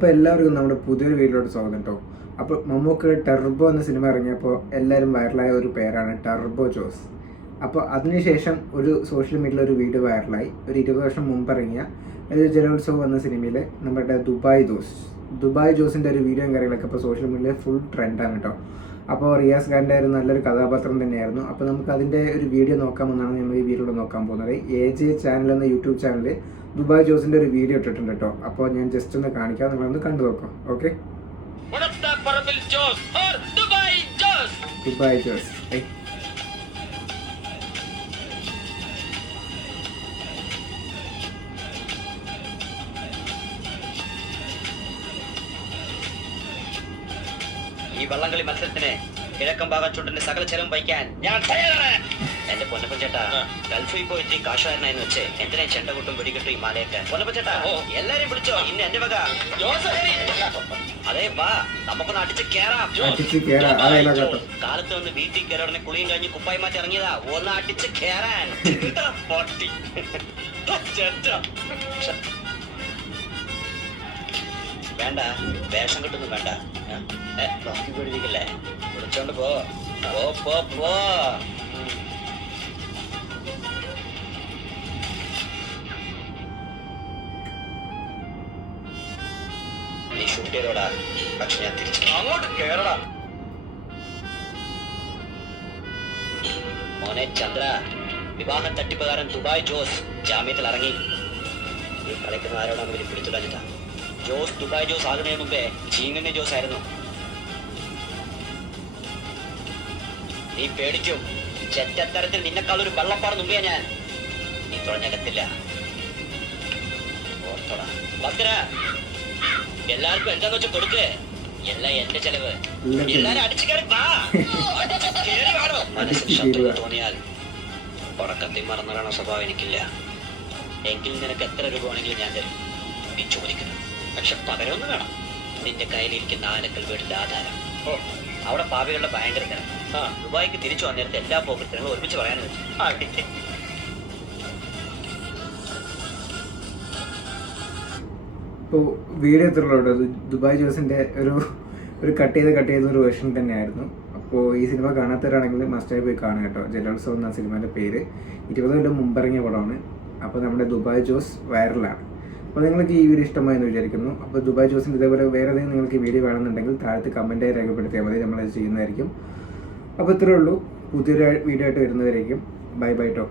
അപ്പോൾ എല്ലാവർക്കും നമ്മുടെ പുതിയൊരു വീഡിയോയിലോട്ട് സ്വാഗതം കേട്ടോ. അപ്പോൾ മമ്മൂക്കയുടെ ടർബോ എന്ന സിനിമ ഇറങ്ങിയപ്പോൾ എല്ലാവരും വൈറലായ ഒരു പേരാണ് ടർബോ ജോസ്. അപ്പോൾ അതിനുശേഷം ഒരു സോഷ്യൽ മീഡിയയിൽ ഒരു വീഡിയോ വൈറലായി. ഒരു 20 വർഷം മുമ്പ് ഇറങ്ങിയ ഒരു ജലോത്സവം എന്ന സിനിമയിൽ നമ്മുടെ ദുബായ് ജോസിൻ്റെ ഒരു വീഡിയോയും കാര്യങ്ങളൊക്കെ ഇപ്പോൾ സോഷ്യൽ മീഡിയയിൽ ഫുൾ ട്രെൻഡാണ് കേട്ടോ. അപ്പോൾ റിയാസ് ഖാൻ്റെ ഒരു നല്ലൊരു കഥാപാത്രം തന്നെയായിരുന്നു. അപ്പോൾ നമുക്ക് അതിൻ്റെ ഒരു വീഡിയോ നോക്കാമെന്നാണ് നമ്മൾ ഈ വീഡിയോയിൽ നോക്കാൻ പോകുന്നത്. AJ ചാനൽ എന്ന യൂട്യൂബ് ചാനലിൽ ദുബായ് ജോസിൻ്റെ ഒരു വീഡിയോ ഇട്ടിട്ടുണ്ട് കേട്ടോ. അപ്പോൾ ഞാൻ ജസ്റ്റ് ഒന്ന് കാണിക്കാം, നിങ്ങളൊന്ന് കണ്ടു നോക്കാം. ഓക്കെ, ദുബായ് ജോസ് ഈ വള്ളംകളി മത്സരത്തിന് കിഴക്കൻ ഭാഗം ചുണ്ടിന്റെ സകല ചെലവും വഹിക്കാൻ ഞാൻ തയ്യാറാണ്. എന്റെ പൊന്നപ്പൻ ചേട്ടാ, ഗൾഫിൽ പോയിട്ട് കാശുകാരനായെന്ന് വെച്ച് എന്തിനാ ചെണ്ടകുട്ടും വെടികെട്ടും ഈ മാലയൊക്കെ? പൊന്നപ്പൻ ചേട്ടാ, എല്ലാരെയും വിളിച്ചോ, ഇന്ന് എന്റെ വക. അതെ വാ, നമുക്കൊന്ന് അടിച്ച് കേറാം. കാലത്ത് വന്ന് വീട്ടിൽ കയറി കുളിയും കഴിഞ്ഞ് കുപ്പായി മാറ്റി ഇറങ്ങിയതാ, ഒന്ന് അടിച്ച് കേറാൻ. വേണ്ട, വേഷം കിട്ടൊന്നും വേണ്ട. നോക്കി പിടിപ്പിക്കല്ലേ, വിളിച്ചോണ്ട് പോ. നീ ഷൂട്ട് ചെയ്തോടാ, പക്ഷെ ഞാൻ തിരിച്ചു അങ്ങോട്ട് കേറടാ. മോനെ ചന്ദ്ര, വിവാഹ തട്ടിപ്പുകാരൻ ദുബായ് ജോസ് ജാമ്യത്തിൽ ഇറങ്ങി. ഈ കളിക്കുന്ന ആരോടാണ് ഇവര് പിടിച്ചിടാഞ്ഞിട്ടാ. ജോസ് ദുബായ് ജോസ് ആകുന്നതിന് മുമ്പേ ചീങ്കണ്ണി ജോസ് ആയിരുന്നു. നീ പേടിക്കും, ചെറ്റത്തരത്തിൽ നിന്നെക്കാളൊരു വെള്ളപ്പാട് മുമ്പിയാ ഞാൻ. നീ തുഴഞ്ഞകത്തില്ല, ഓർത്തോടാ. ഭക്തര, എല്ലാവർക്കും എന്താന്ന് വെച്ചാൽ കൊടുക്ക്, എല്ലാം എന്റെ ചെലവ്. എല്ലാരും അടിച്ചു കയറി വാടോ. മനസ്സിൽ ശത്രുത തോന്നിയാൽ ഉറക്കത്തിൽ മറന്നിടണ സ്വഭാവം എനിക്കില്ല. എങ്കിൽ നിനക്ക് എത്ര രൂപ വേണമെങ്കിലും ഞാൻ തരും. നീ ചോദിക്കണം, പക്ഷെ പകരമൊന്നും വേണം. നിന്റെ കയ്യിലിരിക്കുന്ന ആനക്കൽ വീടിന്റെ ആധാരം. അവിടെ പാവികളുടെ ഭയങ്കര തരം. ദുബായിക്ക് തിരിച്ചു വന്നിരുന്ന എല്ലാ പോക്കറ്റുകളും ഒരുമിച്ച് പറയാനും വെച്ചു. ഇപ്പോൾ വീഡിയോ എത്രയുള്ളൂ. ദുബായ് ജോസിൻ്റെ ഒരു കട്ട് ചെയ്ത ഒരു വേർഷൻ തന്നെയായിരുന്നു. അപ്പോൾ ഈ സിനിമ കാണാത്തവരാണെങ്കിൽ മസ്റ്റായി പോയി കാണുക കേട്ടോ. ജലോത്സവം എന്ന സിനിമേൻ്റെ പേര് 20 കൊല്ലം മുമ്പിറങ്ങിയ പടമാണ്. അപ്പോൾ നമ്മുടെ ദുബായ് ജോസ് വൈറലാണ്. അപ്പോൾ നിങ്ങൾക്ക് ഈ വീഡിയോ ഇഷ്ടമായെന്ന് വിചാരിക്കുന്നു. അപ്പോൾ ദുബായ് ജോസിൻ്റെ ഇതേപോലെ വേറെ ഏതെങ്കിലും നിങ്ങൾക്ക് ഈ വീഡിയോ വേണമെന്നുണ്ടെങ്കിൽ താഴത്ത് കമൻറ്റായി രേഖപ്പെടുത്തിയാൽ മതി, നമ്മളത് ചെയ്യുന്നതായിരിക്കും. അപ്പോൾ ഇത്രയേ ഉള്ളൂ. പുതിയൊരു വീഡിയോ ആയിട്ട് വരുന്നവരേക്കും ബൈ ട്ടോ.